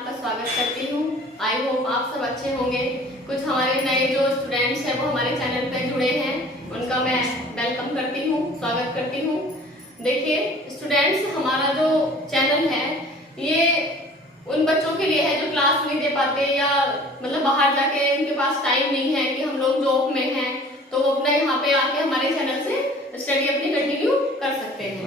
आपका स्वागत करती हूँ। आई होप आप सब अच्छे होंगे। कुछ हमारे नए जो स्टूडेंट्स हैं वो हमारे चैनल पे जुड़े हैं, उनका मैं वेलकम करती हूँ, स्वागत करती हूँ। देखिए स्टूडेंट्स, हमारा जो चैनल है ये उन बच्चों के लिए है जो क्लास नहीं दे पाते या मतलब बाहर जाके उनके पास टाइम नहीं है कि हम लोग जॉब में हैं, तो वो अपना यहाँ पे आके हमारे चैनल से स्टडी अपनी कंटिन्यू कर सकते हैं।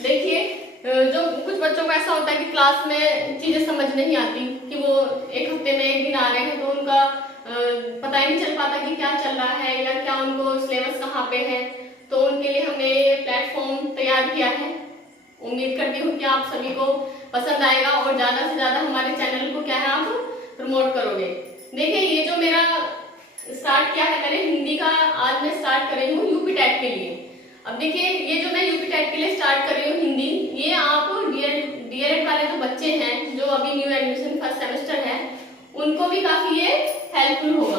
देखिए जो कुछ बच्चों को ऐसा होता है कि क्लास में चीजें समझ नहीं आती, कि वो एक हफ्ते में एक दिन आ रहे हैं तो उनका पता ही नहीं चल पाता कि क्या चल रहा है या क्या उनको सिलेबस कहाँ पे है। तो उनके लिए हमने ये प्लेटफॉर्म तैयार किया है। उम्मीद करती हूँ कि आप सभी को पसंद आएगा और ज्यादा से ज्यादा हमारे चैनल को क्या है आप प्रमोट करोगे। देखिए ये जो मेरा स्टार्ट किया है मैंने हिंदी का, आज मैं स्टार्ट कर रही हूँ यूपी टेट के लिए। अब देखिए ये जो मैं यूपी टेट के लिए स्टार्ट कर रही हूँ हिंदी, ये आप डीएलएड वाले जो बच्चे हैं जो अभी न्यू एडमिशन फर्स्ट सेमेस्टर है उनको भी काफी ये हेल्पफुल होगा।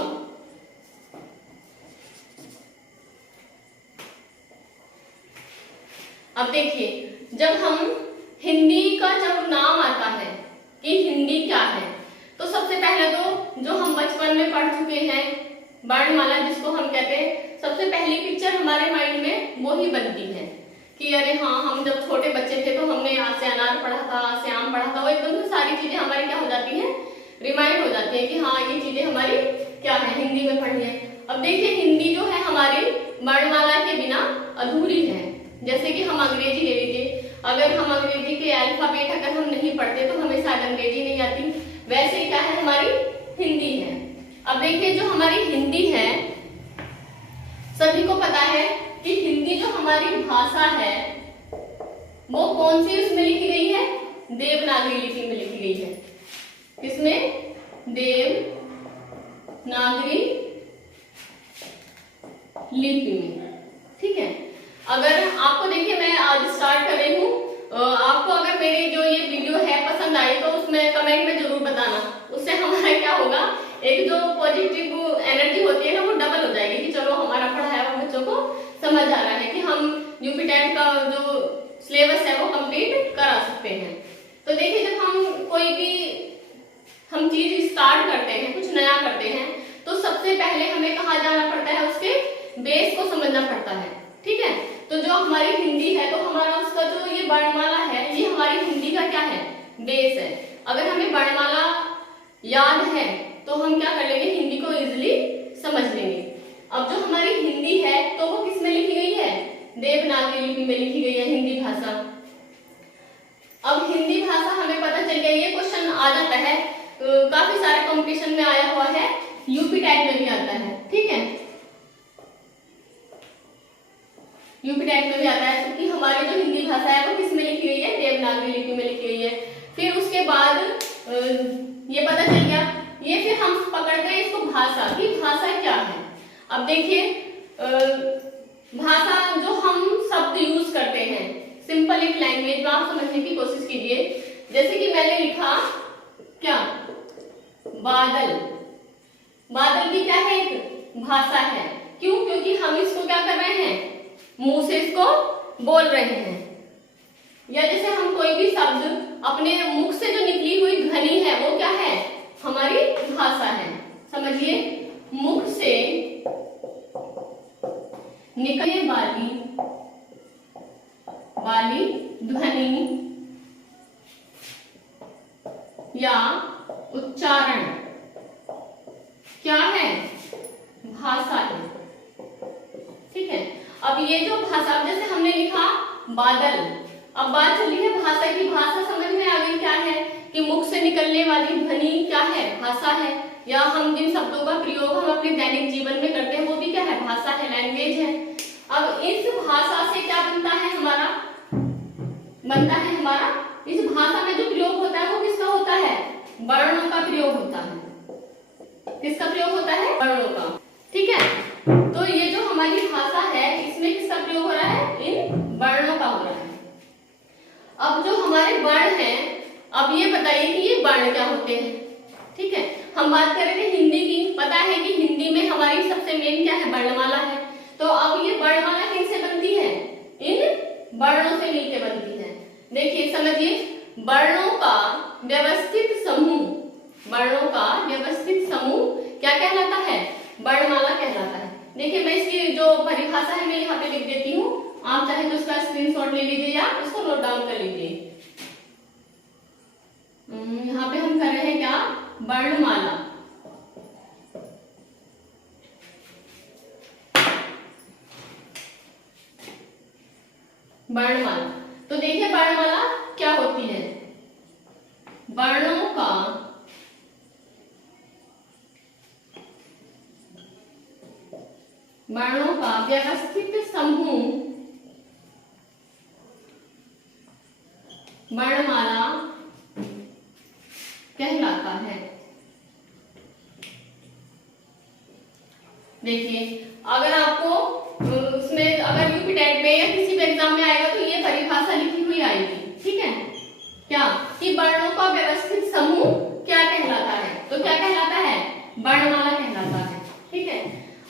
अब देखिए जब हम हिंदी का जब नाम आता है कि हिंदी क्या है, तो सबसे पहले तो जो हम बचपन में पढ़ चुके हैं वर्णमाला जिसको हम कहते हैं, सबसे पहली पिक्चर हमारे माइंड में वो ही बनती है कि अरे हाँ, हम जब छोटे बच्चे थे तो हमने आ से अनार पढ़ा था, आ से आम पढ़ा था। वो एकदम से सारी चीजें हमारी क्या हो जाती हैं, रिमाइंड हो जाती है कि हाँ ये चीजें हमारी क्या है, हिंदी में पढ़ी है। अब देखिए हिंदी जो है हमारी वर्णमाला के बिना अधूरी है। जैसे कि हम अंग्रेजी ले लीजिए, अगर हम अंग्रेजी के अल्फाबेट अगर हम नहीं पढ़ते तो हमें शायद अंग्रेजी नहीं आती, वैसे क्या है हमारी हिंदी है। अब देखिए जो हमारी हिंदी है, सभी को पता है कि हिंदी जो हमारी भाषा है वो कौन सी उसमें लिखी गई है, देवनागरी लिपि में लिखी गई है। इसमें देवनागरी लिपि में, ठीक है। अगर आपको देखिए मैं आज स्टार्ट कर रही हूँ, आपको अगर मेरी जो ये वीडियो है पसंद आई तो उसमें कमेंट में जरूर बताना। उससे हमारा क्या होगा, एक जो पॉजिटिव एनर्जी होती है ना वो डबल हो जाएगी कि चलो हमारा पढ़ाया हुआ बच्चों को समझ आ रहा है कि हम यूपी टेट का जो सिलेबस है वो कंप्लीट करा सकते हैं। तो देखिए जब हम कोई भी हम चीज स्टार्ट करते हैं, कुछ नया करते हैं, तो सबसे पहले हमें कहाँ जाना पड़ता है, उसके बेस को समझना पड़ता है, ठीक है। तो जो हमारी हिंदी है तो हमारा उसका जो ये वर्णमाला है ये हमारी हिंदी का क्या है, बेस है। अगर हमें वर्णमाला याद है तो हम क्या कर लेंगे, हिंदी को इजिली समझ लेंगे। अब जो हमारी हिंदी है तो वो किस में लिखी गई है, देवनागरी लिपि में लिखी गई है हिंदी भाषा। अब हिंदी भाषा हमें पता चल गया, ये क्वेश्चन आ जाता है, काफी सारे कंपटीशन में आया हुआ है, यूपी टेट में भी आता है, ठीक है, यूपी टेट में भी आता है। क्योंकि हमारी जो हिंदी भाषा है वो किस में लिखी गई है, देवनागरी लिपि में लिखी गई है। फिर उसके बाद ये पता चल गया, ये फिर हम पकड़ गए इसको भाषा की, भाषा क्या है। अब देखिए भाषा जो हम शब्द यूज करते हैं, सिंपल एक लैंग्वेज में आप समझने की कोशिश कीजिए। जैसे कि मैंने लिखा क्या, बादल, बादल की क्या है, एक भाषा है। क्यों, क्योंकि हम इसको क्या कर रहे हैं, मुंह से इसको बोल रहे हैं। या जैसे हम कोई भी शब्द अपने मुख से जो निकली हुई ध्वनि है वो क्या है, हमारी भाषा है। समझिए, मुख से निकलने वाली ध्वनि या उच्चारण क्या है, भाषा है, ठीक है। अब ये जो भाषा, जैसे हमने लिखा बादल, अब बात चली है भाषा की, भाषा समझ में आ गई क्या है कि मुख से निकलने वाली ध्वनि क्या है, भाषा है। या हम जिन शब्दों का प्रयोग हम अपने दैनिक जीवन में करते हैं वो भी क्या है, भाषा है, लैंग्वेज है। अब इस भाषा से क्या बनता है हमारा, इस भाषा में जो प्रयोग होता है वो किसका होता है, वर्णों का प्रयोग होता है। किसका प्रयोग होता है, वर्णों का, ठीक है। तो ये जो हमारी भाषा है इसमें किसका प्रयोग हो रहा है, इन वर्णों का हो रहा है। अब जो हमारे वर्ण हैं, अब ये बताइए कि ये वर्ण क्या होते हैं, ठीक है। हम बात कर रहे थे हिंदी की, पता है कि हिंदी में हमारी सबसे मेन क्या है, वर्णमाला है। तो अब ये वर्णमाला किनसे बनती है, इन वर्णों से मिलकर बनती है। देखिए समझिए, वर्णों का व्यवस्थित समूह, वर्णों का व्यवस्थित समूह क्या कहलाता है? वर्णमाला कहलाता है। देखिए मैं इसकी जो परिभाषा है मैं यहाँ पे लिख देती हूँ, आप चाहे तो उसका स्क्रीनशॉट ले लीजिए या उसको नोट डाउन कर लीजिए। यहाँ पे हम कर रहे हैं क्या? वर्णमाला। वर्णमाला, तो देखिए वर्णमाला क्या होती है? वर्णों का व्यवस्थित समूह वर्णमाला कहलाता है। देखिए अगर आपको उसमें अगर यूपी टेट में या किसी भी एग्जाम में आएगा तो ये परिभाषा लिखी हुई आएगी, ठीक है? क्या कि वर्णों का व्यवस्थित समूह क्या कहलाता है? तो क्या कहलाता है? वर्णमाला कहलाता है, ठीक है?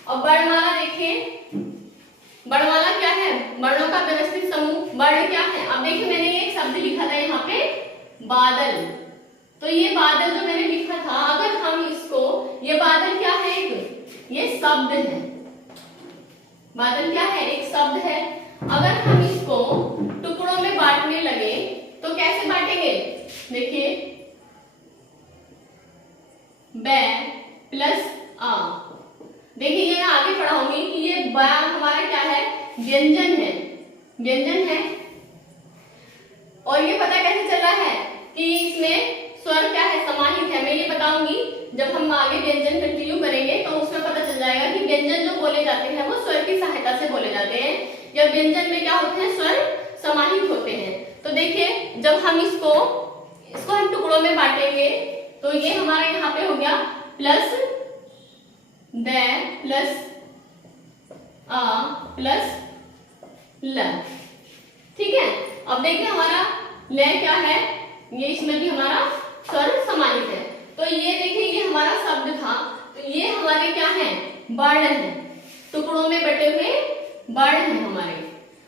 और वर्णमाला देखिए, वर्णमाला क्या है? वर्णों का व्यवस्थित समूह। वर्ण क्या है? अब देखिए मैंने एक शब्द लिखा था यहाँ पे बादल, तो ये बादल जो मैंने लिखा था, अगर हम इसको, ये बादल क्या है? ये शब्द है। बादल क्या है? एक शब्द है। अगर हम इसको टुकड़ों में बांटने लगे तो कैसे बांटेंगे? देखिए बै प्लस आ। देखिए ये मैं आगे पढ़ाऊंगी कि ये ब हमारा क्या है? व्यंजन है, व्यंजन है। और ये पता कैसे चल रहा है कि इसमें स्वर क्या है? समाहित है। मैं ये बताऊंगी जब हम आगे व्यंजन कंटिन्यू करेंगे तो उसमें पता चल जाएगा कि व्यंजन जो बोले जाते हैं वो स्वर की सहायता से बोले जाते हैं, या व्यंजन में क्या होते हैं? स्वर समाहित होते हैं। तो देखिए जब हम इसको हम टुकड़ों में बांटेंगे तो ये हमारा यहाँ पे हो गया प्लस द प्लस आ प्लस ल, ठीक है? अब देखिए हमारा ल क्या है? ये इसमें भी हमारा स्वर समाहित है। तो ये देखिए ये हमारा शब्द था, तो ये हमारे क्या है? वर्ण है, टुकड़ों में बटे हुए वर्ण है हमारे।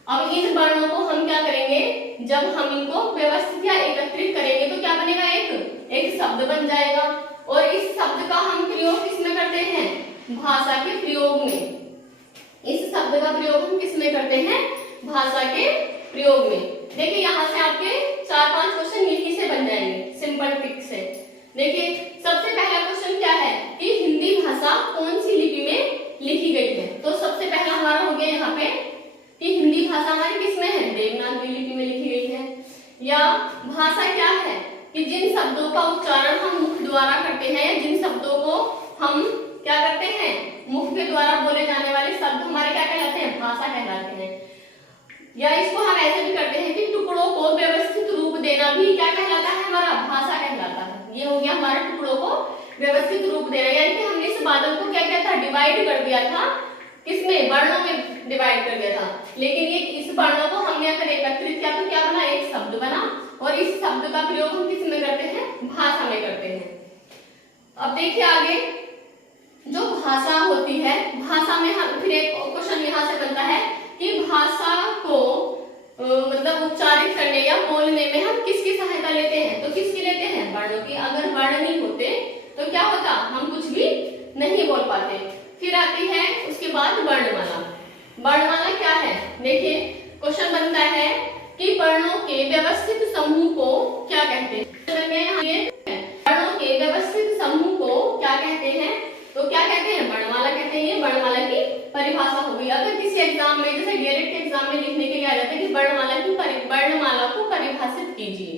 अब इन वर्णों को हम क्या करेंगे? जब हम इनको व्यवस्थित या एकत्रित करेंगे तो क्या बनेगा? एक शब्द बन जाएगा। और इस शब्द का हम प्रयोग किसमें करते हैं? भाषा के प्रयोग में। इस शब्द का प्रयोग हम किसमें करते हैं? भाषा के प्रयोग में। देखिए यहाँ से आपके 4-5 क्वेश्चन यही से बन जाएंगे, सिंपल ट्रिक से। देखिए सबसे पहला क्वेश्चन क्या है कि हिंदी भाषा कौन सी लिपि में लिखी गई है? तो सबसे पहला हमारा हो गया यहाँ पे कि हिंदी भाषा हमारी किसमें है? देवनागरी लिपि में लिखी गई है। या भाषा क्या है कि जिन शब्दों का उच्चारण हम मुख द्वारा करते हैं, जिन शब्दों को हम क्या करते हैं? मुख के द्वारा बोले जाने वाले शब्द हमारे क्या कहलाते हैं? भाषा कहलाते हैं। या इसको हम ऐसे भी करते हैं कि टुकड़ों को व्यवस्थित रूप देना भी क्या कहलाता है? हमारा भाषा कहलाता है। ये हो गया हमारा टुकड़ों को व्यवस्थित रूप देना, यानी कि हमने इस बादल को क्या किया था? डिवाइड कर दिया था। किसमें? वर्णों में डिवाइड कर दिया था। लेकिन ये इस वर्णों को हमने अगर एकत्रित किया तो क्या बना? एक शब्द बना। और इस शब्द का प्रयोग हम किस में करते हैं? भाषा में करते हैं। अब देखिए आगे जो भाषा होती है, भाषा में हम फिर एक क्वेश्चन यहाँ से बनता है कि भाषा को मतलब उच्चारित करने या बोलने में हम किसकी सहायता लेते हैं? तो किसकी लेते हैं? वर्णों की। अगर वर्ण नहीं होते तो क्या होता? हम कुछ भी नहीं बोल पाते। फिर आती है उसके बाद वर्णमाला। वर्णमाला क्या है? देखिए क्वेश्चन बनता है कि वर्णों के व्यवस्थित समूह को क्या कहते हैं? वर्णों के व्यवस्थित समूह को क्या कहते हैं? तो क्या कहते हैं? वर्णमाला कहते हैं। ये वर्णमाला की परिभाषा हो गई। अगर किसी एग्जाम में जैसे डायरेक्ट एग्जाम में लिखने के लिए आ जाता है कि वर्णमाला को परिभाषित कीजिए,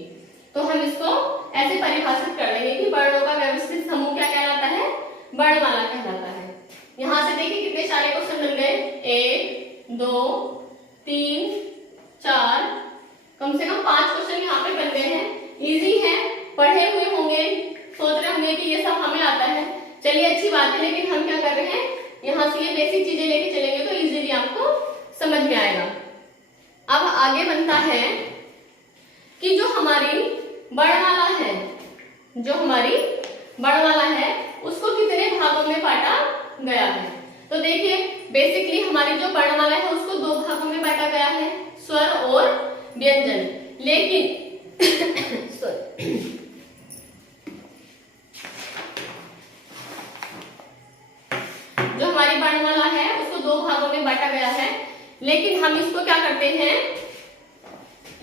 तो हम इसको ऐसे परिभाषित कर लेंगे कि वर्णों का व्यवस्थित समूह क्या कहलाता है? वर्णमाला कहलाता है। यहाँ से देखिए कितने सारे क्वेश्चन बन गए, 1 2 3 4, कम से कम 5 क्वेश्चन यहाँ पे बन गए हैं। इजी है, पढ़े हुए होंगे, सोच रहे होंगे कि ये सब हमें आता है। चलिए अच्छी बात है, लेकिन हम क्या कर रहे हैं? यहाँ से ये बेसिक चीजें लेके चलेंगे तो इजीली आपको समझ में आएगा। अब आगे बनता है कि जो हमारी वर्णमाला है, जो हमारी वर्णमाला है उसको कितने भागों में बांटा गया है? तो देखिए बेसिकली हमारी जो वर्णमाला है उसको 2 भागों में बांटा गया है, स्वर और व्यंजन। लेकिन लेकिन हम इसको क्या करते हैं,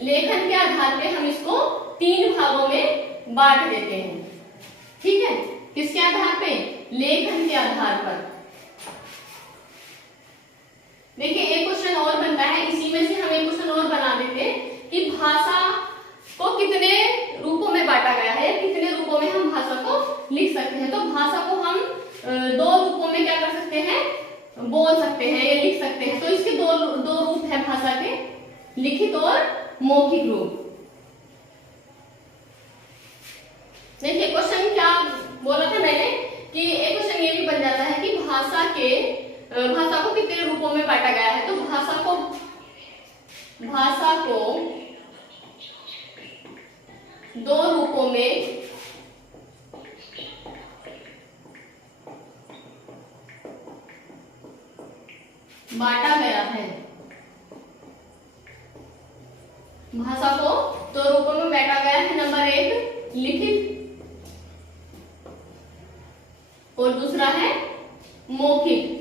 लेखन के आधार पे हम इसको 3 भागों में बांट देते हैं। ठीक है, किसके आधार पे, लेखन के आधार पर। देखिए एक क्वेश्चन और बनता है, इसी में से हम एक क्वेश्चन और बना देते हैं कि भाषा को कितने रूपों में बांटा गया है, कितने रूपों में हम भाषा को लिख सकते हैं। तो भाषा को हम 2 रूपों में क्या कर सकते हैं, बोल सकते हैं या लिख सकते हैं। तो इसके दो रूप है भाषा के, लिखित और मौखिक रूप। देखिए क्वेश्चन क्या बोला था मैंने कि एक क्वेश्चन ये भी बन जाता है कि भाषा को कितने रूपों में बांटा गया है। तो भाषा को 2 रूपों में बांटा गया है। भाषा को 2 रूपों में बांटा गया है। नंबर 1 लिखित और दूसरा है मौखिक।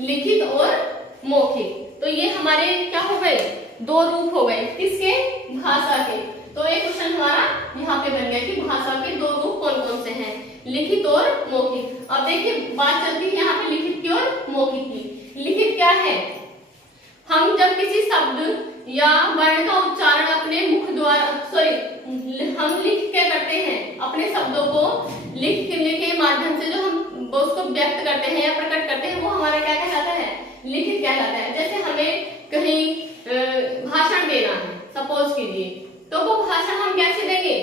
लिखित और मौखिक, तो ये हमारे क्या हो गए, 2 रूप हो गए, किसके, भाषा के। तो एक क्वेश्चन हमारा यहाँ पे बन गया कि भाषा के 2 रूप कौन कौन से हैं, लिखित और मौखिक। अब देखिए बात चलती है यहाँ पे लिखित की और मौखिक की। लिखित क्या है, हम जब किसी शब्द या वर्ण का उच्चारण अपने मुख द्वारा हम लिख के करते हैं, अपने शब्दों को लिखने के माध्यम से जो हम उसको व्यक्त करते हैं या प्रकट करते हैं, वो हमारा क्या कहलाता है, लिखित कहलाता है। जैसे हमें कहीं भाषण देना है सपोज कीजिए, तो वो भाषण हम कैसे देंगे,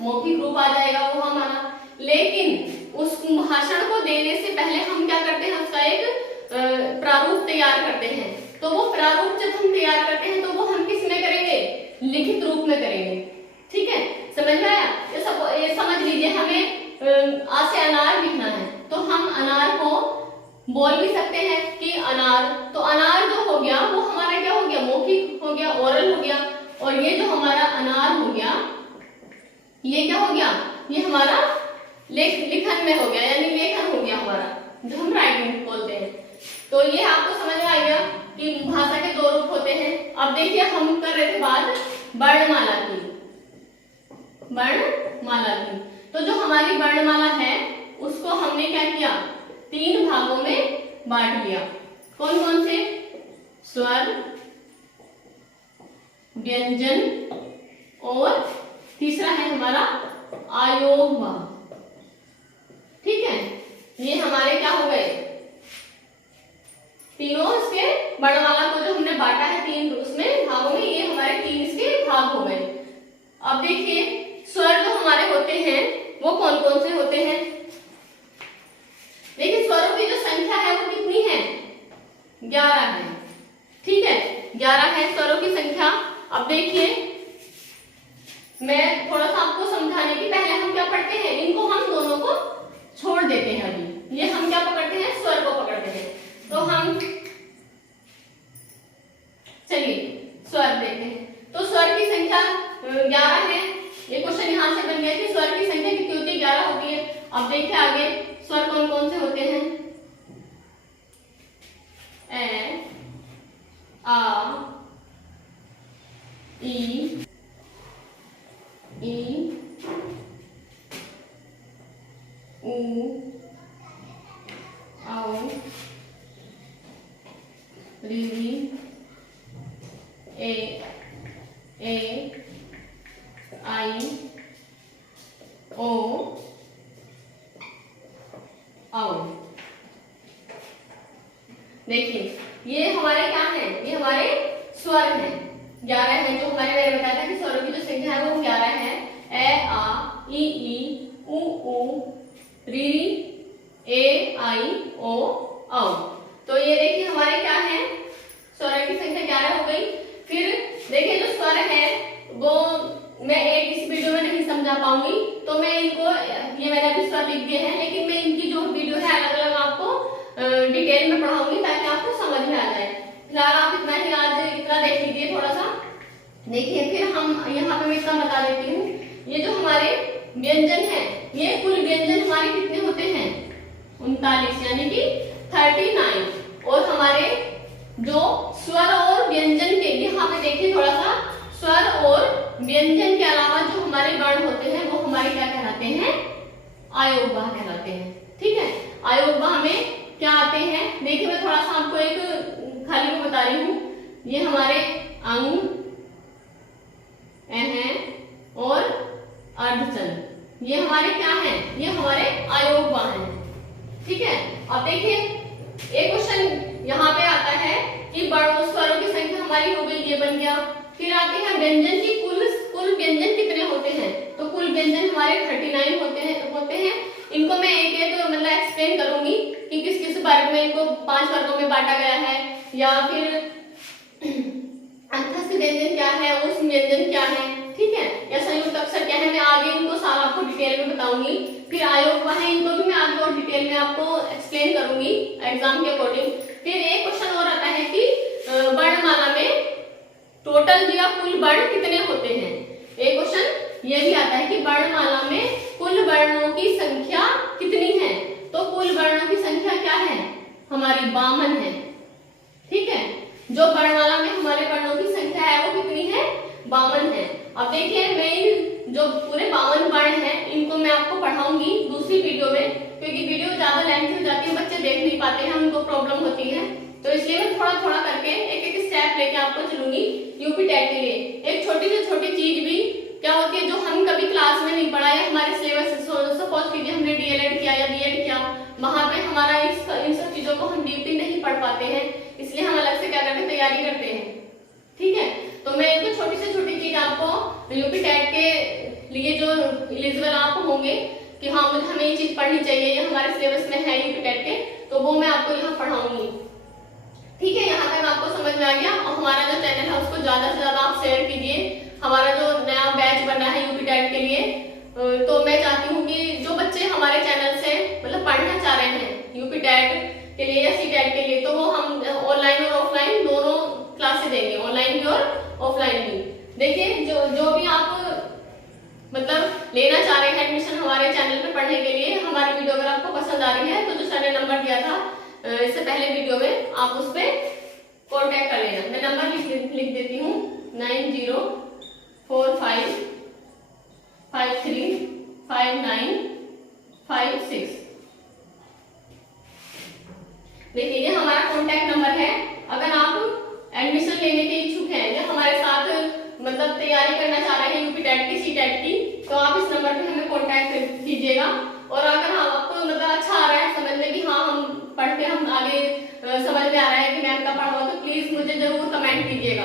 मौखिक रूप आ जाएगा वो हमारा। लेकिन उस भाषण को देने से पहले हम क्या करते हैं, उसका एक प्रारूप तैयार करते हैं। तो वो प्रारूप जब हम तैयार करते हैं तो वो हम किस में करेंगे, लिखित रूप में करेंगे। ठीक है, समझ में आया। ये समझ लीजिए हमें आ से अनार लिखना है, तो हम अनार को बोल भी सकते हैं कि अनार। तो अनार जो हो गया वो हमारा क्या हो गया, मौखिक हो गया, ओरल हो गया। और ये जो हमारा अनार हो गया, ये क्या हो गया, ये हमारा लिखन में हो गया, यानी लेखन हो गया हमारा, जो हम राइटिंग बोलते हैं। तो ये आपको समझ में आ गया कि भाषा के 2 रूप होते हैं। अब देखिए हम कर रहे थे बात वर्णमाला की। वर्णमाला की, तो जो हमारी वर्णमाला है उसको हमने क्या किया, 3 भागों में बांट लिया। कौन कौन से, स्वर, व्यंजन और तीसरा है हमारा आयोग भाग। ठीक है, ये हमारे क्या हो गए, तीनों इसके वर्णमाला को जो हमने बांटा है 3 उसमें भागों में, ये हमारे 3 इसके भाग हो गए। अब देखिए स्वर जो हमारे होते हैं वो कौन कौन से होते हैं। देखिए स्वरों की जो संख्या है वो कितनी है, 11 है। ठीक है, 11 है स्वरों की संख्या। अब देखिए मैं थोड़ा सा आपको समझाने की पहले हम क्या पढ़ते हैं, इनको हम दोनों को छोड़ देते हैं। अभी ये हम क्या पकड़ते हैं, स्वर को पकड़ते हैं। तो हम चलिए स्वर देखते हैं। तो स्वर की संख्या 11 है। ये क्वेश्चन यहाँ से बन गया कि स्वर की संख्या कितनी होती है, 11 होती है। अब देखिए आगे स्वर कौन कौन से होते हैं, ए, आ, ई, उ, औ, री, ए, आई, ओ, औ। देखिए ये हमारे क्या हैं, ये हमारे स्वर हैं, 11 हैं। जो मैंने बताया था कि स्वरों की जो संख्या है वो 11 है। ए, आ, ई, उ, री, ए, आई, ओ, औ। तो ये देखिए हमारे क्या है, स्वर की संख्या 11 हो गई। फिर देखिए जो स्वर है वो मैं इस वीडियो में नहीं समझा पाऊंगी, तो मैं इनको, ये मैंने अभी स्वर लिख दिए हैं, लेकिन मैं इनकी जो वीडियो है अलग अलग आपको डिटेल में पढ़ाऊंगी ताकि आपको समझ में आ जाए। फिलहाल आप इतना ही आज इतना देख लीजिए थोड़ा सा। देखिए फिर हम यहाँ पे मैं इतना बता देती हूँ, ये जो हमारे व्यंजन है, ये कुल व्यंजन हमारे कितने होते हैं, 39, यानी कि 39। और हमारे जो स्वर और व्यंजन के, यहाँ पे देखिए थोड़ा सा, स्वर और व्यंजन के अलावा जो हमारे वर्ण होते हैं वो हमारे क्या कहलाते हैं, अयोगवाह कहलाते हैं। ठीक है, अयोगवाह में क्या आते हैं, देखिए मैं थोड़ा सा आपको एक खाली में बता रही हूँ। ये हमारे अंग, अह और अर्धचंद, ये हमारे क्या हैं, ये हमारे अयोगवाह हैं। ठीक है, अब देखिए एक क्वेश्चन यहाँ पे आता है कि वर्णों स्वरों की संख्या हमारी हो गई, ये बन गया। फिर आते हैं व्यंजन की कुल व्यंजन कितने होते हैं, तो कुल व्यंजन हमारे 39 होते हैं। इनको मैं एक एक मतलब एक्सप्लेन करूंगी कि किस किस वर्ग में इनको 5 वर्गों में बांटा गया है, या फिर अंतस्थ व्यंजन क्या है, उस व्यंजन क्या है, ठीक है, या संयुक्त अक्षर क्या है, मैं आगे इनको सारा आपको डिटेल में बताऊंगी। फिर अयोगवाह है, इनको भी मैं आगे और डिटेल में आपको एक्सप्लेन करूंगी एग्जाम के अकॉर्डिंग। फिर एक क्वेश्चन और आता है कि वर्णमाला में टोटल या कुल वर्ण कितने होते हैं। एक क्वेश्चन ये भी आता है कि वर्णमाला में कुल वर्णों की संख्या कितनी है, तो कुल वर्णों की संख्या क्या है, हमारी 52 है। ठीक है, जो वर्णमाला में हमारे वर्णों की संख्या है वो कितनी है, 52 है। अब देखिए मैं जो पूरे 52 वर्ण हैं इनको मैं आपको पढ़ाऊंगी दूसरी वीडियो में, क्योंकि वीडियो ज्यादा लेंथी हो जाती है, बच्चे देख नहीं पाते हैं, उनको प्रॉब्लम होती है, तो इसलिए मैं थोड़ा थोड़ा करके एक एक स्टेप लेके आपको चलूंगी यूपी टेट के लिए। एक छोटी से छोटी चीज भी क्या होती है जो हम कभी क्लास में नहीं पढ़ा है, हमारे सिलेबस, सपोज कीजिए हमने डीएलएड किया या बीएड किया, वहां पे हमारा इन सब चीजों को हम डीपली नहीं पढ़ पाते हैं, इसलिए हम अलग से क्या करते हैं, तैयारी करते हैं। ठीक है, तो मैं एक छोटी से छोटी चीज आपको यूपी टेट के लिए जो एलिजिबल आप होंगे कि हाँ मुझे हमें ये चीज पढ़नी चाहिए, ये हमारे सिलेबस में है यूपी टेट के, तो वो मैं आपको यहाँ पढ़ाऊंगी। ठीक है, यहाँ तक आपको समझ में आ गया। और हमारा जो चैनल है उसको ज्यादा से ज्यादा आप शेयर कीजिए। हमारा जो नया बैच बना है यूपी टेट के लिए, तो मैं चाहती हूँ कि जो बच्चे हमारे चैनल से मतलब पढ़ना चाह रहे हैं यूपी टेट के लिए या सी टेट के लिए, तो वो हम ऑनलाइन और ऑफलाइन दोनों क्लासेस देंगे, ऑनलाइन भी और ऑफलाइन भी। देखिए जो भी आप मतलब लेना चाह रहे हैं एडमिशन हमारे चैनल पे पढ़ने के लिए, हमारी वीडियो अगर आपको पसंद आ रही है तो जो चैनल नंबर दिया था इससे पहले वीडियो में, आप उस पर कॉन्टेक्ट कर लेना। मैं नंबर लिख देती हूँ 9045535956। देखिए ये हमारा कॉन्टेक्ट नंबर है। अगर आप एडमिशन लेने के इच्छुक हैं या हमारे साथ मतलब तैयारी करना चाह रहे हैं यूपी टेट की, सी टेट की, तो आप इस नंबर पे हमें कॉन्टेक्ट कीजिएगा। और अगर आपको मतलब अच्छा आ रहा है समझ में कि हाँ हम पढ़ के हम आगे समझ में आ रहा है कि मैम का पढ़ा हुआ, तो प्लीज मुझे जरूर कमेंट कीजिएगा।